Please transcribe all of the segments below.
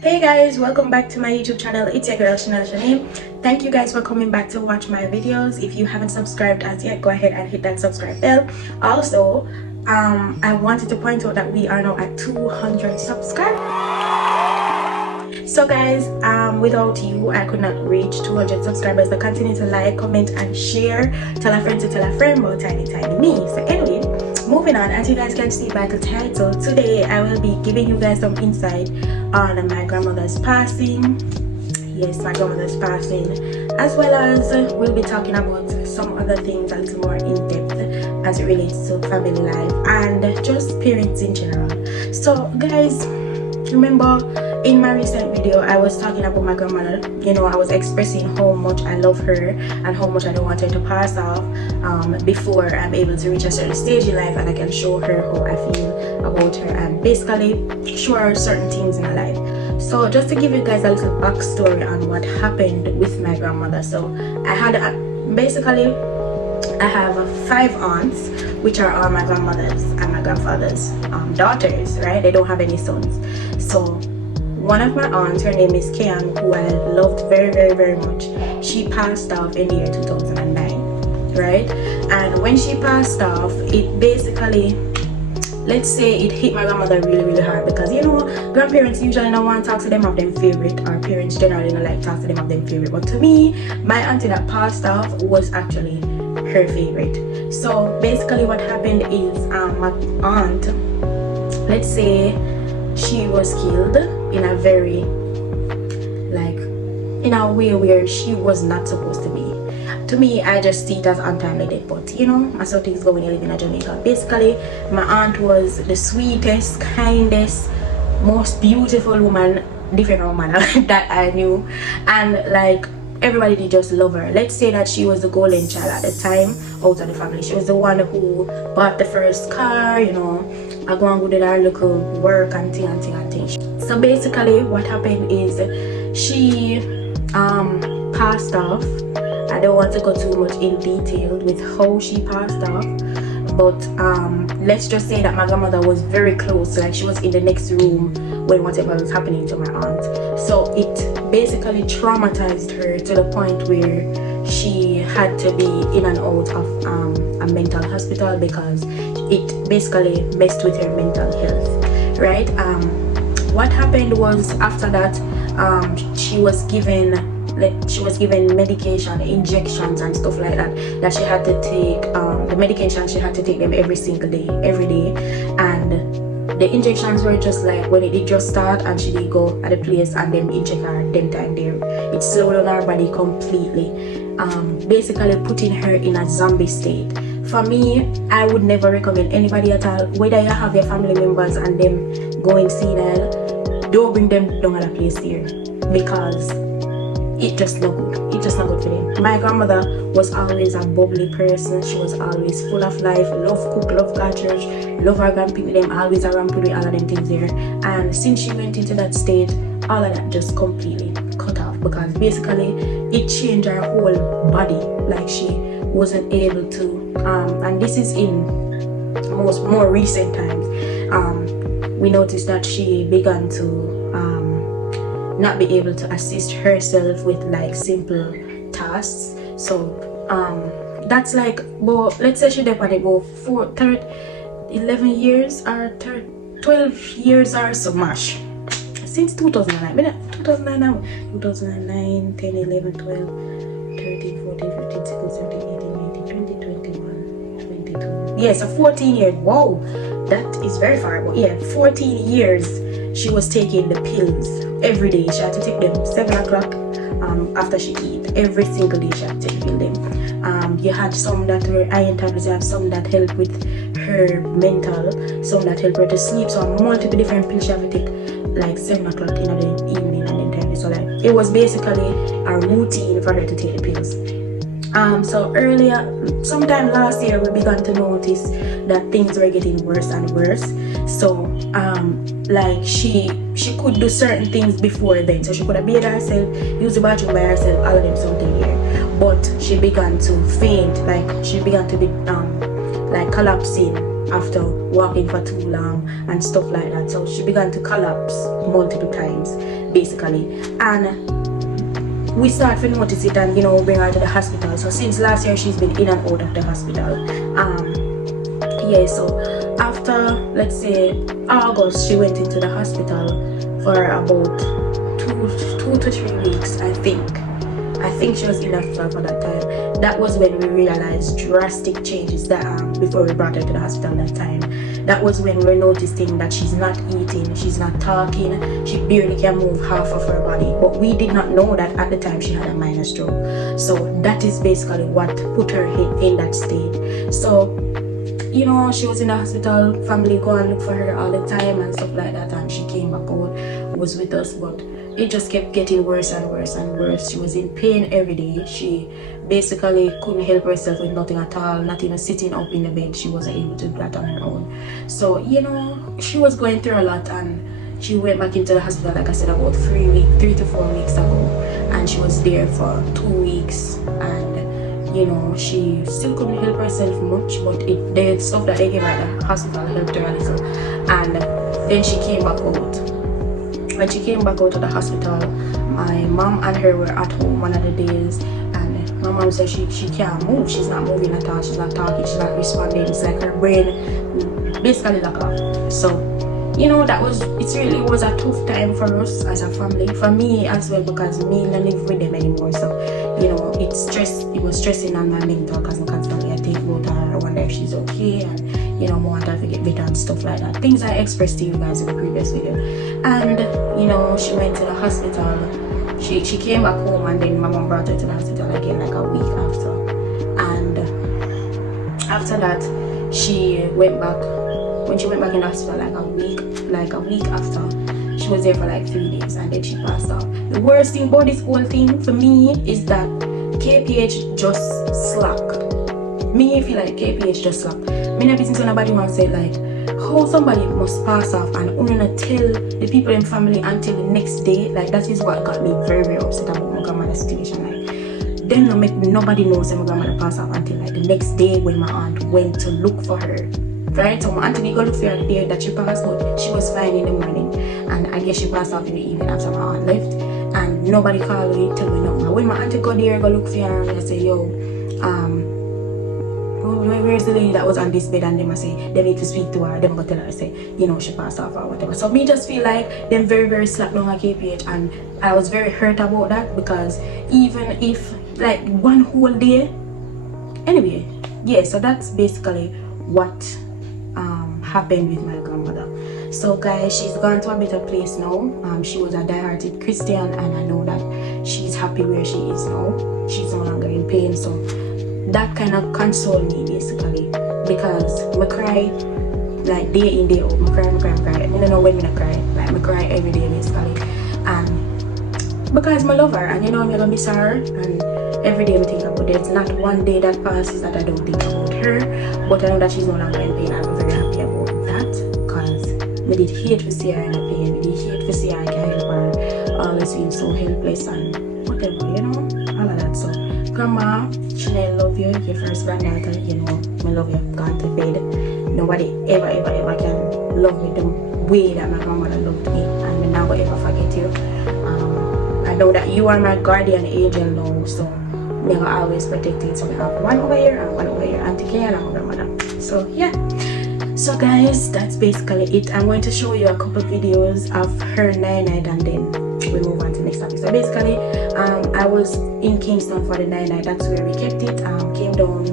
Hey guys, welcome back to my YouTube channel. It's your girl Chanel Shanae. Thank you guys for coming back to watch my videos. If you haven't subscribed as yet, go ahead and hit that subscribe bell. Also, I wanted to point out that we are now at 200 subscribers. So guys, without you I could not reach 200 subscribers. So continue to like, comment and share. Tell a friend to tell a friend about tiny me. So anyway, moving on, as you guys can see by the title, today I will be giving you guys some insight on my grandmother's passing. Yes, my grandmother's passing, as well as we'll be talking about some other things a little more in depth as it relates to family life and just parents in general. So guys, remember in my recent video I was talking about my grandmother. You know, I was expressing how much I love her and how much I don't want her to pass off before I'm able to reach a certain stage in life and I can show her how I feel about her and basically show her certain things in her life. So just to give you guys a little backstory on what happened with my grandmother. So I had basically I have 5 aunts, which are all my grandmothers and my grandfather's daughters, right? They don't have any sons. So one of my aunts, her name is Kian, who I loved very much. She passed off in the year 2009, right? And when she passed off, it basically, let's say it hit my grandmother really hard, because you know, grandparents usually don't want to talk to them of them favorite, or parents generally don't like talk to them of them favorite. But to me, my auntie that passed off was actually her favorite. So basically what happened is my aunt, let's say she was killed in a very, like, in a way where she was not supposed to be. To me, I just see it as untimely death, but you know, that's how things go when you live in Jamaica. Basically, my aunt was the sweetest, kindest, most beautiful woman, different woman that I knew, and like everybody did just love her. Let's say that she was the golden child at the time out of the family. She was the one who bought the first car, you know, I go and go to her local work and thing. So basically what happened is she passed off. I don't want to go too much in detail with how she passed off, but let's just say that my grandmother was very close, like she was in the next room when whatever was happening to my aunt. So it basically traumatized her to the point where she had to be in and out of a mental hospital, because it basically messed with her mental health, right? What happened was, after that, she was given medication, injections and stuff like that she had to take. The medication, she had to take them every single day, every day, and the injections were just like when it did just start and she did go at the place and then inject her them time there, it slowed down her body completely, basically putting her in a zombie state. For me, I would never recommend anybody at all, whether you have your family members and them going senile, don't bring them down at a place here, because it just not good. It just not good for them. My grandmother was always a bubbly person. She was always full of life, love cook, love go to church, love her grandparents, them always around with all of them things there. And since she went into that state, all of that just completely cut off, because basically it changed her whole body. Like she wasn't able to and this is in more recent times, we noticed that she began to not be able to assist herself with like simple tasks. So that's like, well, let's say she did on it about 11 years or 12 years or so much since 2009. 2009, 10, 11, 12, 13, 14, 15, 16, 17, 18, 19, 20, 21, 22. Yeah, so 14 years. Wow, that is very far. But yeah, 14 years she was taking the pills every day. She had to take them 7 o'clock after she eat. Every single day she had to take them. You had some that were iron tablets, you have some that help with her mental, some that help her to sleep. So multiple different pills she had to take like 7 o'clock in the evening and then time. So like it was basically a routine for her to take the pills. So earlier, sometime last year, we began to notice that things were getting worse and worse. So like she could do certain things before then. So she could have bathed herself, use the bathroom by herself, all of them something here. But she began to faint, like she began to be like collapsing after walking for too long and stuff like that. So she began to collapse multiple times. basically. And we start to notice it and, you know, bring her to the hospital. So since last year she's been in and out of the hospital. Yeah, so after, let's say, August, she went into the hospital for about two to 3 weeks, I think she was in the hospital for that time. That was when we realized drastic changes that before we brought her to the hospital that time. That was when we're noticing that she's not eating, she's not talking, she barely can move half of her body. But we did not know that at the time she had a minor stroke. So that is basically what put her in that state. So, you know, she was in the hospital, family go and look for her all the time and stuff like that, and she came back out, was with us, but it just kept getting worse and worse and worse. She was in pain every day. She basically couldn't help herself with nothing at all, not even sitting up in the bed. She wasn't able to do that on her own. So, you know, she was going through a lot, and she went back into the hospital, like I said, about 3 to 4 weeks ago, and she was there for 2 weeks, and you know, she still couldn't help herself much, but the stuff that they gave her at the hospital helped her a little. And then she came back out. When she came back out of the hospital, my mom and her were at home one of the days, and my mom said she can't move. She's not moving at all. She's not talking. She's not responding. It's like her brain basically locked off. So, you know, it really was a tough time for us as a family, for me as well, because me don't live with them anymore. So, you know, it was stressing on my mental, because I constantly think about her. I wonder if she's okay, and you know, I want her to get better and stuff like that. Things I expressed to you guys in the previous video. And you know, she went to the hospital. She came back home, and then my mom brought her to the hospital again like a week after. And after that, she went back. When she went back in the hospital like a week after, she was there for like 3 days, and then she passed out. The worst thing about this whole thing for me is that KPH just slack. Me feel like KPH just slack. Me never seen nobody want say like how somebody must pass off and only not tell the people in family until the next day. Like that is what got me very, very upset about my grandmother's situation. Like then nobody knows that my grandmother passed off until like the next day when my aunt went to look for her. Right, so my auntie go look for her the day that she passed out. She was fine in the morning, and I guess she passed off in the evening after my aunt left, and nobody called me, tell me nothing. When my auntie go there, go look for her, and I say, yo, where's the lady that was on this bed? And them I say they need to speak to her. Them go tell her, I say, you know, she passed off or whatever. So me just feel like them very, very slack down at KPH, and I was very hurt about that, because even if like one whole day, anyway, yeah. So that's basically what happened with my grandmother. So guys, she's gone to a better place now. She was a diehard Christian, and I know that she's happy where she is now. She's no longer in pain, so that kind of consoled me basically, because I cry like day in day out. I cry. I don't know when I cry. Like I cry every day basically, and because I love her, and you know I'm gonna miss her, and every day I think about it. There's not one day that passes that I don't think about her. But I know that she's no longer in pain. I'm very happy about that, because we did hate to see her in pain. We did hate to see her can help her. Always feel so helpless and whatever, you know, all of that. So, Grandma, Chanel, love you. Your first granddaughter, you know, I love you. Gone to bed. Nobody ever can love me the way that my grandmother loved me, and I never ever forget you. I know that you are my guardian angel now, so never always protected. So we have one over here and one over here, Auntie Kay and my grandmother. So yeah. So guys, that's basically it. I'm going to show you a couple videos of her night, and then we move on to the next topic. So basically, I was in Kingston for the night. That's where we kept it. Came down,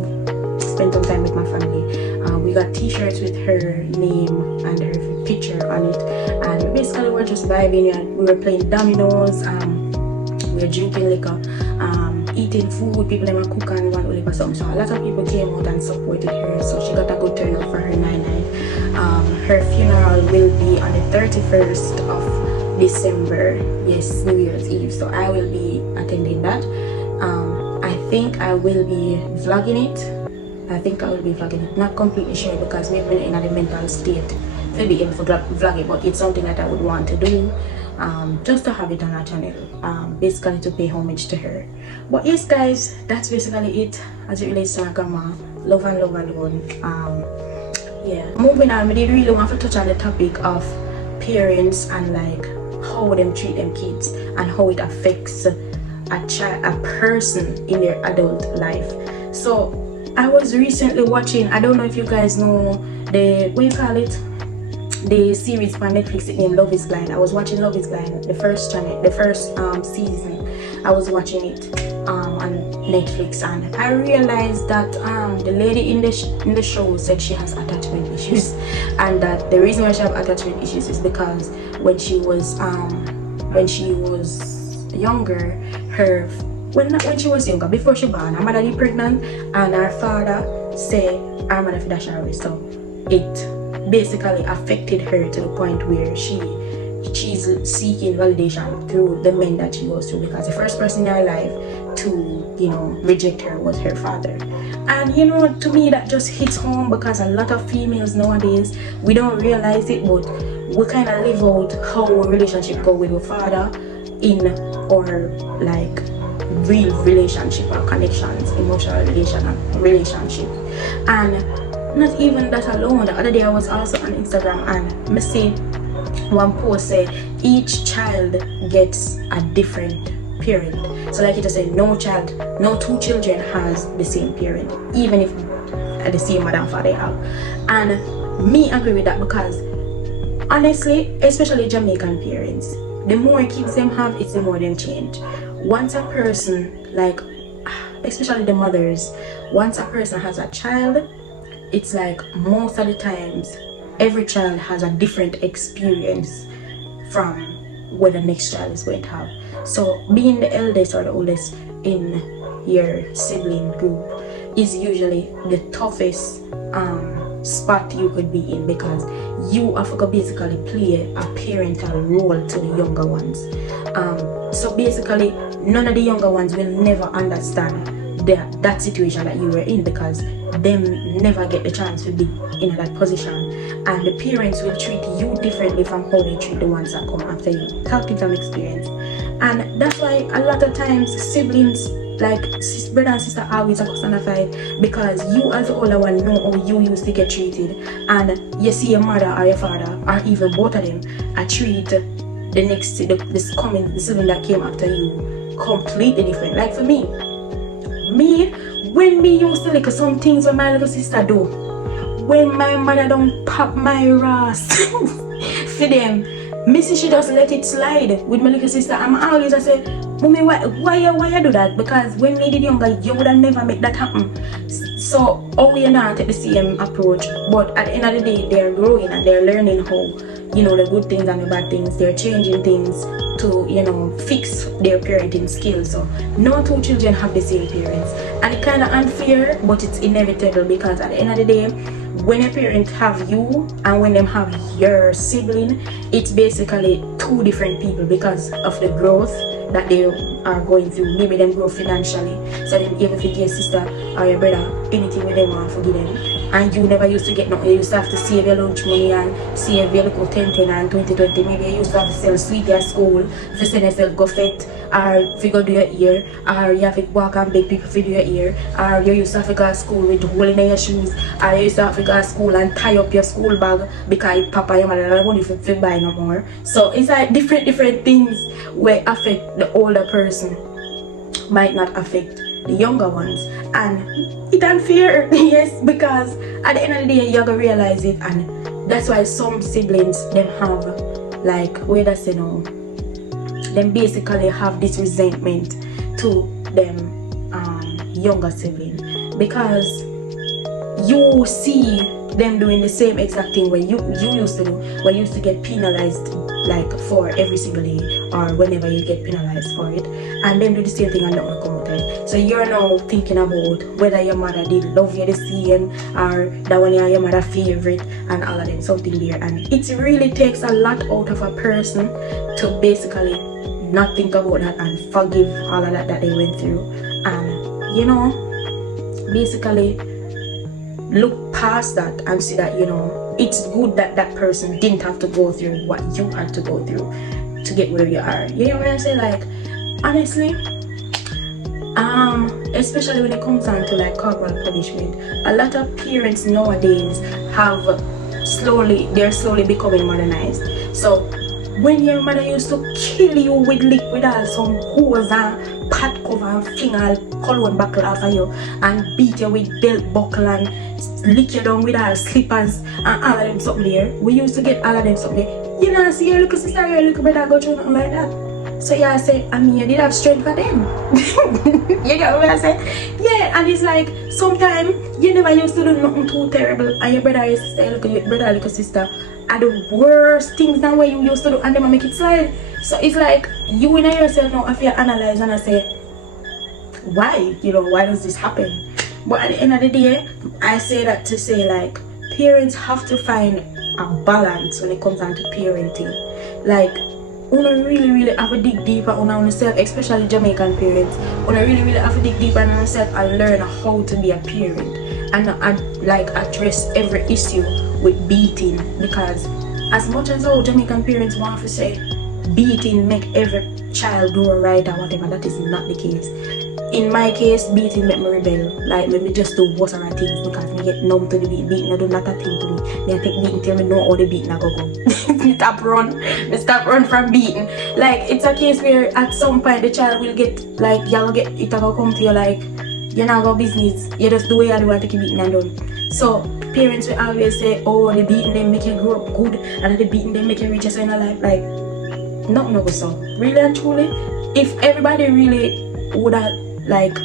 spent some time with my family. We got t-shirts with her name and her picture on it, and basically we're just vibing, and we were playing dominoes, we were drinking liquor, eating food. People were cooking one olive or something. So a lot of people came out and supported her, so she got a good turnout for her night. Her funeral will be on the 31st of December, yes, New Year's Eve, so I will be attending that. I think I will be vlogging it. Not completely sure, because maybe in a mental state to be able to vlog it, but it's something that I would want to do, just to have it on our channel, basically to pay homage to her. But yes guys, that's basically it as it relates to my grandma. Love and love alone. Yeah, moving on, we did really want to touch on the topic of parents and like how them treat them kids and how it affects a person in their adult life. So I was recently watching, I don't know if you guys know the, what you call it, the series on Netflix named Love is Blind. I was watching Love is Blind, the first season. I was watching it on Netflix, and I realized that the lady in the show said she has attachment issues, and that the reason why she has attachment issues is because when she was younger, when she was younger, before she born, her mother was pregnant, and her father say her mother for dash her away. So it basically affected her to the point where she's seeking validation through the men that she goes through, because the first person in her life to reject her was her father. And to me that just hits home, because a lot of females nowadays, we don't realize it, but we kind of live out how our relationship go with our father in our like real relationship or connections, emotional relationship. And not even that alone, the other day I was also on Instagram and I see one post say each child gets a different parent. So like you just said, no two children has the same parent, even if the same mother and father have. And me agree with that, because honestly, especially Jamaican parents, the more kids them have, it's the more them change. Once a person, like especially the mothers, once a person has a child, it's like most of the times every child has a different experience from what the next child is going to have. So being the eldest or the oldest in your sibling group is usually the toughest spot you could be in, because you have to basically play a parental role to the younger ones. So basically none of the younger ones will never understand that situation that you were in, because them never get the chance to be in that position, and the parents will treat you differently from how they treat the ones that come after you, talking from experience. And that's why a lot of times siblings, like brother and sister, always a cause fight, because you as the older one know how you used to get treated, and you see your mother or your father or even both of them treat the sibling that came after you completely different. Like for me, when me used to like some things when my little sister do, when my mother don't pop my ass for them, Missy she just let it slide with my little sister. I'm always I say, Mommy, why you do that? Because when me did younger, you would have never make that happen. So we are not take the same approach, but at the end of the day, they're growing and they're learning how, the good things and the bad things. They're changing things to, fix their parenting skills. So no two children have the same parents, and it's kind of unfair, but it's inevitable, because at the end of the day, when a parent have you and when them have your sibling, it's basically two different people because of the growth that they are going through. Maybe them grow financially, so then even if your sister or your brother, anything with them want to give them, and you never used to get nothing, you used to have to save your lunch money and save your little 10 and 20. Maybe you used to have to sell sweet at school to send yourself go fet, or if you go do your ear, or you have to walk and beg people to do your ear, or you used to have to go to school with hole in your shoes, or you used to have to go to school and tie up your school bag because your papa your mother don't want you to buy no more. So it's like different things where affect the older person might not affect the younger ones, and it's unfair. Yes, because at the end of the day you gotta realize it, and that's why some siblings them have like them basically have this resentment to them younger sibling, because you see them doing the same exact thing when you used to do, when you used to get penalized like for every single day or whenever you get penalized for it, and then do the same thing and not come out it. So you're now thinking about whether your mother did love you the same, or that one your mother favorite, and all of them something there. And it really takes a lot out of a person to basically not think about that and forgive all of that they went through, and basically look past that and see that it's good that that person didn't have to go through what you had to go through to get where you are. You know what I say? Like honestly, especially when it comes down to like corporal punishment, a lot of parents nowadays they're slowly becoming modernized. So When your mother used to kill you with liquid or some hose and pat cover and fling all cologne buckle off of you and beat you with belt buckle and lick you down with all slippers and all of them something there. We used to get all of them something there. You know, see your little sister, your little brother go through nothing like that. So yeah, I say, I mean, you did have strength for them. You get what I say? Yeah, and it's like, sometimes you never used to do nothing too terrible and your brother or your sister, your brother or little sister are the worst things than what you used to do and then make it slide. So it's like, you in yourself now, if you analyze and I say, why? You know, why does this happen? But at the end of the day, I say that to say like, parents have to find a balance when it comes down to parenting. Like, you really have to dig deeper on yourself, especially Jamaican parents. You really have to dig deeper on yourself and learn how to be a parent and like address every issue with beating, because as much as our Jamaican parents want to say beating make every child do right or whatever, that is not the case. In my case, beating make me rebel. Like, let me just do whatever things because me get numb to the beat. Beating I do not a thing to me. Me I take beating till me know how the beating I go. Me stop run from beating. Like, it's a case where at some point the child will get like, y'all get it will come to you like, you're not got business. You just do what you do and take your beating and done. So parents will always say, oh, the beating them make you grow up good and the beating them make you reach a certain life. Like, nothing no so. Really and truly, if everybody really would have like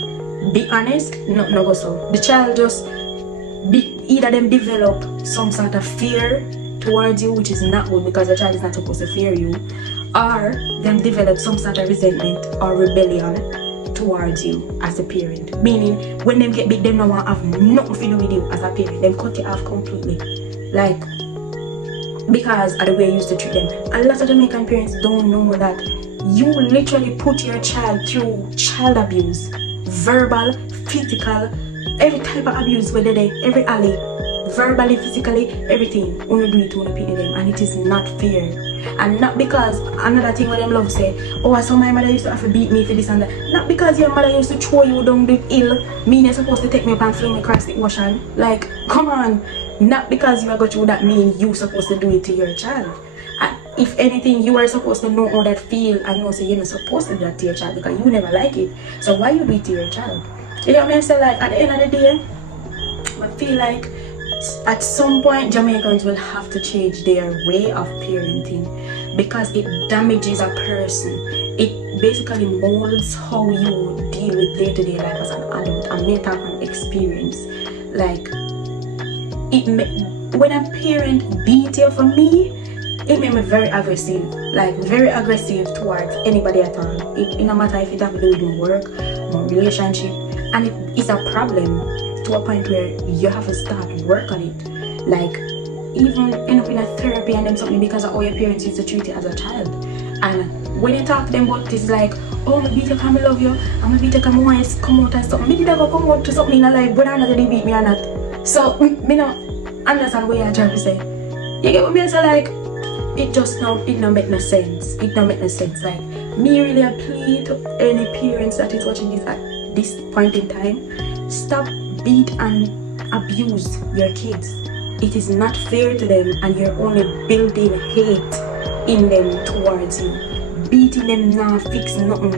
be honest, nothing no so. The child just either them develop some sort of fear towards you, which is not good because the child is not supposed to fear you, or them develop some sort of resentment or rebellion towards you as a parent. Meaning, when them get big, them don't want to have nothing to do with you as a parent. Them cut you off completely. Like, because of the way you used to treat them. A lot of Jamaican parents don't know that you literally put your child through child abuse. Verbal, physical, every type of abuse, whether they, every alley. Verbally, physically, everything. Only do it to pity them, and it is not fair. And not because another thing where them love say, oh, I saw my mother used to have to beat me for this and that. Not because your mother used to throw you down the hill, mean you're supposed to take me up and fling me across the ocean. Like, come on. Not because you are going through that mean you're supposed to do it to your child. And if anything, you are supposed to know how that feel and know so you're not supposed to do that to your child because you never like it. So why you do it to your child? You know what I mean? So like, at the end of the day, I feel like at some point Jamaicans will have to change their way of parenting because it damages a person. It basically molds how you deal with day-to-day life as an adult and may have an experience. Like, when a parent beat you, for me, it made me very aggressive. Like, very aggressive towards anybody at all. It no matter if it have to do with my work, my relationship, and it's a problem to a point where you have to start work on it. Like, even end up in a therapy and them something because of how your parents used to treat you as a child. And when you talk to them about this, like, oh, my beat you because I love you, and my beat you because I want to come out and something. Maybe they go come out to something in a life, but I know they beat me or not. So, me no understand what you're trying to say. You get what me say? Like, it don't make no sense. It don't make no sense. Like, me really appeal to any parents that is watching this at this point in time. Stop beat and abuse your kids. It is not fair to them and you're only building hate in them towards you. Beating them now fix nothing.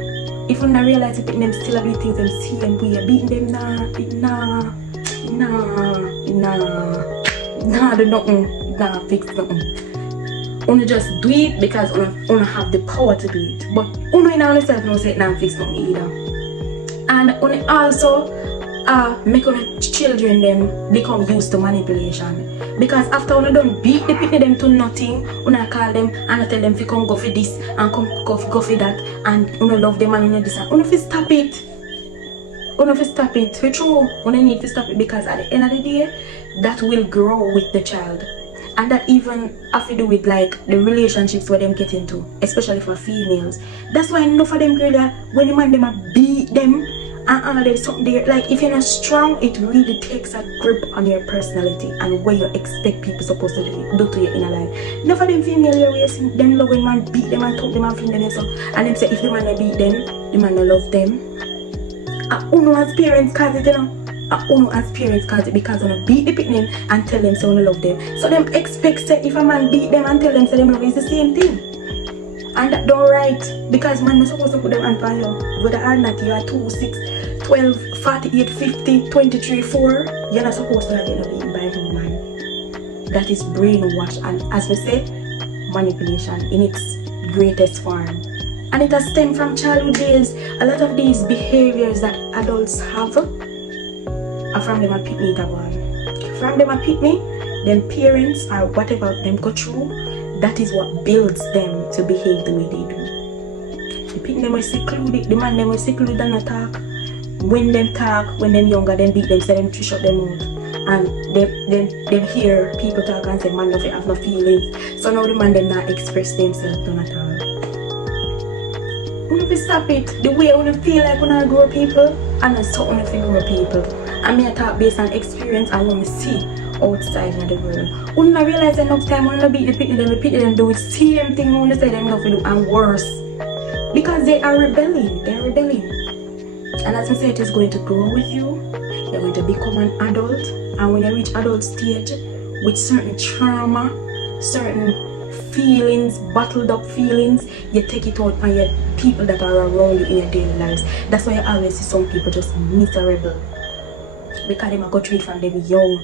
If you not realize it, them still do things them same way. Beating them do nothing. Nah, fix nothing. Only just do it because only have the power to do it. But only in yourself no say it nah fix nothing either. And only also make our children them become used to manipulation. Because after you don't beat the people them to nothing, you call them and tell them to come go for this and come go for that and you love them and you this and you stop it. You stop it. For true, you need to stop it because at the end of the day, that will grow with the child. And that even have to do with like the relationships where them get into, especially for females. That's why enough of them girl when the man them beat them and there's something there, like if you're not strong, it really takes a grip on your personality and what you expect people supposed to do to you in a life. Enough of them female here them love when man beat them and talk them and fling them and so, and them say if the man not beat them, the man not love them. Uno as parents cause it, you know. Uno as parents cause it because uno beat the picnic and tell them so uno love them. So them expect say if a man beat them and tell them so them love is the same thing. And that don't right. Because man, you're supposed to put them on fire. Whether or not you are 2, 6, 12, 48, 50, 23, 4, you're not supposed to get beaten by no man. That is brainwash, and as we say, manipulation in its greatest form. And it has stemmed from childhood days. A lot of these behaviors that adults have are from them a pitney one. From them a pitney, them parents or whatever them go through, that is what builds them to behave the way they do. The pitney them were secluded, the man them were secluded and attack. When them talk, when them younger, them beat them, say them to shut them out. And them hear people talk and say, man, no have no feelings. So now the man them not express themselves none at all. You stop it. The way you feel like when I grow people, and it's so only feel grow people. I mean I talk based on experience and what I see outside in the world. You don't realize enough time when you beat the people them do the same thing when you say them not do and worse. Because they are rebelling. They are rebelling. And as I say, it is going to grow with you. You're going to become an adult, and when you reach adult stage with certain trauma, certain feelings, bottled up feelings, you take it out on your people that are around you in your daily lives. That's why you always see some people just miserable, because they go through it from them young.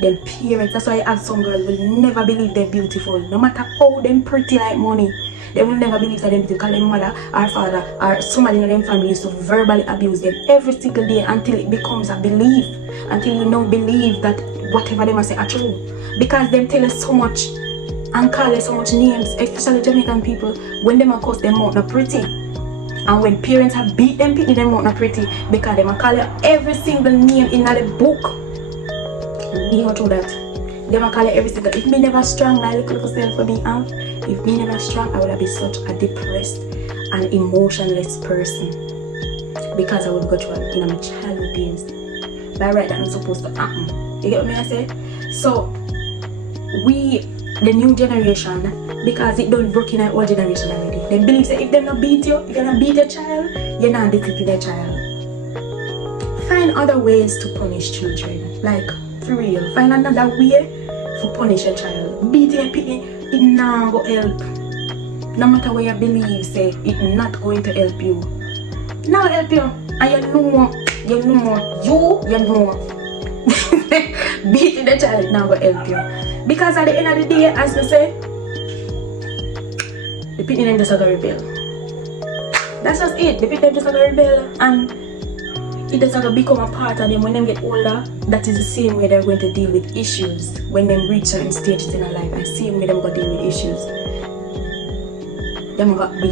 Them parents, that's why you have some girls will never believe they're beautiful, no matter how them pretty like money. They will never believe that them because their mother or father or somebody in their family used to verbally abuse them every single day until it becomes a belief. Until you now believe that whatever they must say are true. Because them tell us so much and call us so much names, especially Jamaican people, when them are cause them out not pretty. And when parents have beat them, people them out not pretty because them are call you every single name in the book. You know through that. Them are call you every single. If me never strong, I look for self for me out. If me never strong, I would have been such a depressed and emotionless person. Because I would go through it in my childhood days. By right, that not supposed to happen. You get what I say? So, we, the new generation, because it don't work in our old generation already, they believe that if they not beat you, if you not beat your child, you're not discipline your child. Find other ways to punish children. Like, for real. Find another way to punish your child. Beat your pity. It not go help. No matter what you believe, say it not going to help you. Not help you. And you know. Beating the child not go help you. Because at the end of the day, as we say, the people them just gonna rebel. That's just it. The people them just gonna rebel, and it is gonna become a part of them when they get older. That is the same way they're going to deal with issues when they reach certain stages in their life, and same way they're going to deal with issues. They're going to be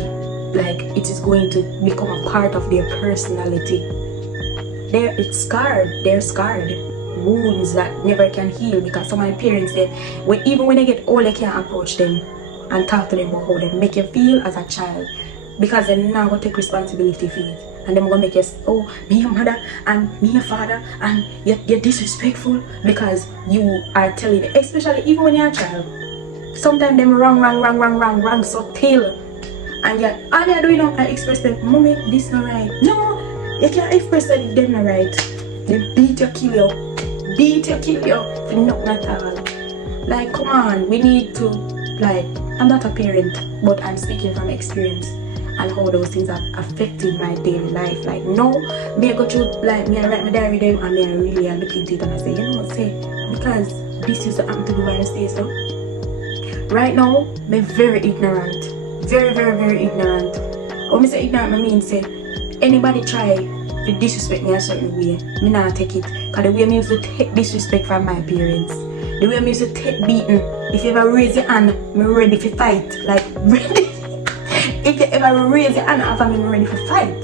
like, it is going to become a part of their personality. It's scarred. They're scarred. Wounds that never can heal, because some of my parents, even when they get old, they can't approach them and talk to them about how they make you feel as a child, because they're not going to take responsibility for it. And them gonna make you, oh, me your mother and me your father, and you're disrespectful because you are telling it, especially even when you're a child. Sometimes them wrong so till, and yet all they're doing now are express them, mommy, this not right. No, you can't express that if they're not right. They beat you, kill you for nothing at all. Like, come on, we need to, like, I'm not a parent, but I'm speaking from experience and how those things have affected my daily life. Like, no, me I go through, like, me I write my diary them, and me I really look into it and I say, you know what, say, because this used to happen to me when I stay so. Right now, me very ignorant. Very ignorant. When I say ignorant, I mean say, anybody try to disrespect me a certain way, me not take it. Because the way I used to take disrespect from my parents, the way I used to take beating, if you ever raise your hand, I'm ready to fight. Like, ready. If you ever raise your hand after me, I'm ready to fight.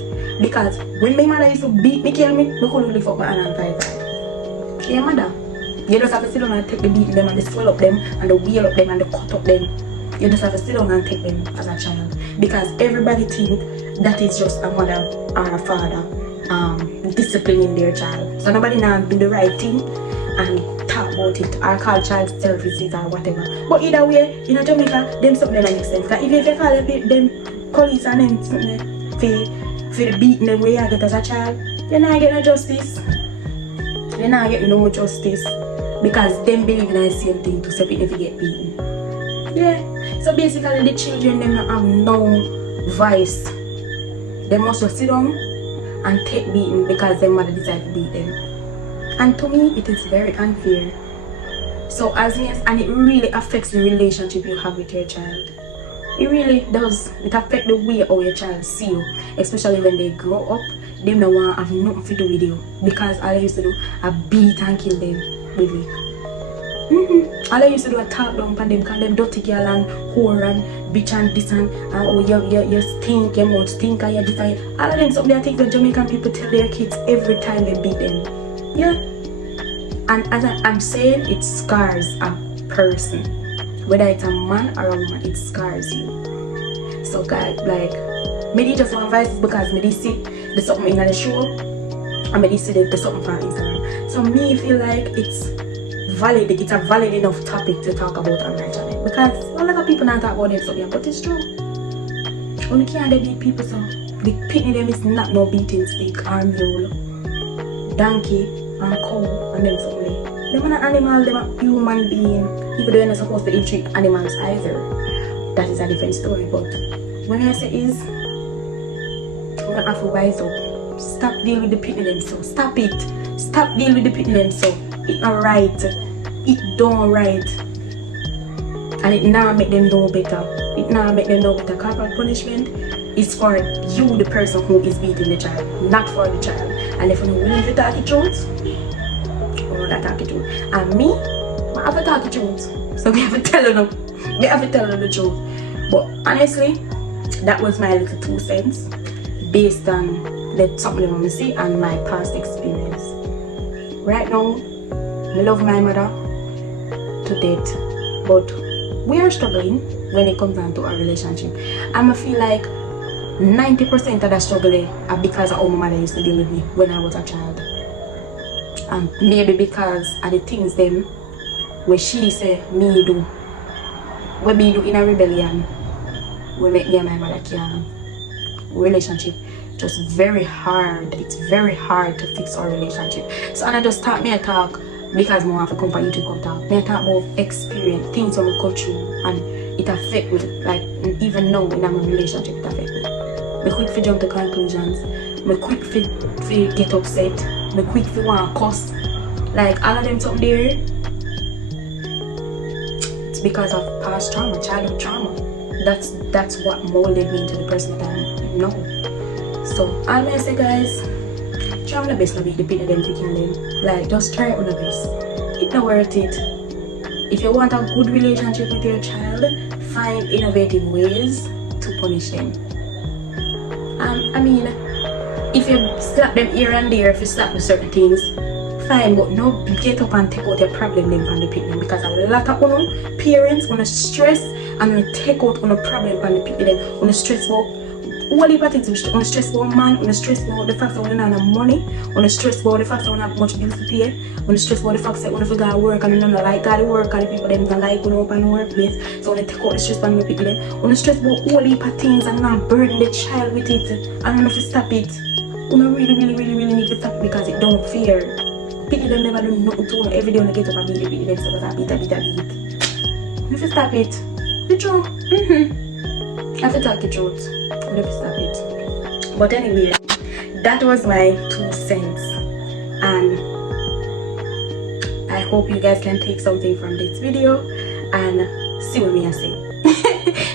Because when my mother used to beat me, kill me, I couldn't lift up my hand and fight. Yeah, mother. You just have to sit down and take the beating them, and the swell up them, and the wheel up them, and the cut up them. You just have to sit down and take them as a child. Because everybody thinks that is just a mother or a father disciplining their child. So nobody now do the right thing and talk about it or call child services or whatever. But either way, in Jamaica, them something that makes sense. Because if you call them police and them something for the beating them way you get as a child, you're not getting no justice. You're not getting no justice. Because them believe in the same thing to say if you get beaten. Yeah. So basically the children them not have no voice. They must just sit down and take beating because their mother decided to beat them. And to me it is very unfair. So as yes, and it really affects the relationship you have with your child. It really does. It affects the way how your child see you, especially when they grow up. They don't want to have nothing to do with you because all I used to do I beat and kill them with me. All I used to do I talk down on them, call them dirty girl and whore and bitch and this and oh you stink, you must stink and you this and all of them something I think that Jamaican people tell their kids every time they beat them. Yeah. And as I'm saying, it scars a person. Whether it's a man or a woman, it scars you. So guys, like, maybe just one advice because maybe see the something in the show and maybe see the something from Instagram. So me feel like it's a valid enough topic to talk about on my channel. Because a lot of people not talk about them something, but it's true. When you can't beat people, so the pitting them is not no beating stick or mule, donkey and cow and them something. Them are not animal, them are human being. Even though you're not supposed to treat animals either. That is a different story. But when I say is, I'm gonna have to wise up. Stop dealing with the pitting them so. Stop it. Stop dealing with the pitting them so. It's not right. It don't right. And it now make them know better. It now make them know better. Corporal punishment is for you, the person who is beating the child, not for the child. And if you're willing to talk the truth, you're not talking the truth. And me, I have to talk the truth. So we have to tell them. We have to tell them the truth. But honestly, that was my little 2 cents based on the something I want to see and my past experience. Right now, I love my mother to death, but we are struggling when it comes down to our relationship. I feel like 90% of that struggle are because of how my mother used to deal with me when I was a child. And maybe because of the things them where she say me do, we be do in a rebellion, we make me and my mother can relationship just very hard. It's very hard to fix our relationship. So and I just start me a talk because more have a company to come talk. Me a talk about experience, things that we go through and it affect me. Like even now in my relationship it affect me. Me quick for jump to conclusions. Me quick for get upset. Me quick for want to cuss. Like all of them something there. It's because of past trauma, childhood trauma. That's what molded me into the person that I am now. So all I say guys, try my best to be the people them taking them. Like just try on the best. It's not worth it. If you want a good relationship with your child, find innovative ways to punish them. I mean, if you slap them here and there, if you slap with certain things, fine, but no get up and take out your problem them from the people because a lot of parents wanna stress and wanna take out on a problem from the people them, wanna stress about all the things, wanna stress about man, wanna stress about the fact that we don't have money, wanna stress about the fact that we don't have much bills to pay, wanna stress about the fact that we don't go to work and we don't like all the work and the people them don't like going up in the workplace, so wanna take out the stress from the people them, wanna stress about all the things and not burden the child with it and wanna stop it. We really need to stop it because it don't fair. People them never do nothing to me. Every day when I get up and beat them, so I beat. If you stop it, the truth. I have to talk the truth. I have to stop it. But anyway, that was my 2 cents, and I hope you guys can take something from this video and see what me I say.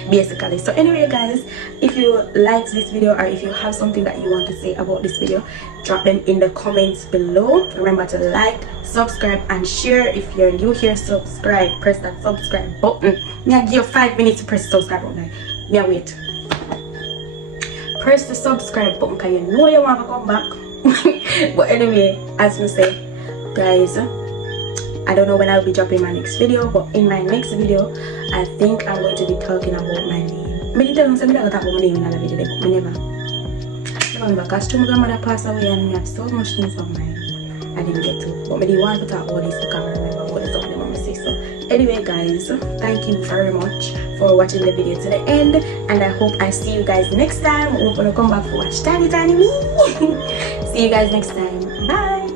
Basically. So anyway guys, if you liked this video or if you have something that you want to say about this video, drop them in the comments below. Remember to like, subscribe and share. If you're new here, subscribe, press that subscribe button. Now give you 5 minutes to press the subscribe button. Yeah, wait, press the subscribe button because you know you want to come back. But anyway, as we say guys, I don't know when I'll be dropping my next video, but in my next video I think I'm going to be talking about my name. I didn't talk about my name in another video, but I never. Because my grandmother passed away and I have so much things on mine I didn't get to. But I didn't want to talk about this because I remember what the something I'm say. So anyway guys, thank you very much for watching the video to the end, and I hope I see you guys next time. I'm gonna come back for watch tiny me. See you guys next time. Bye.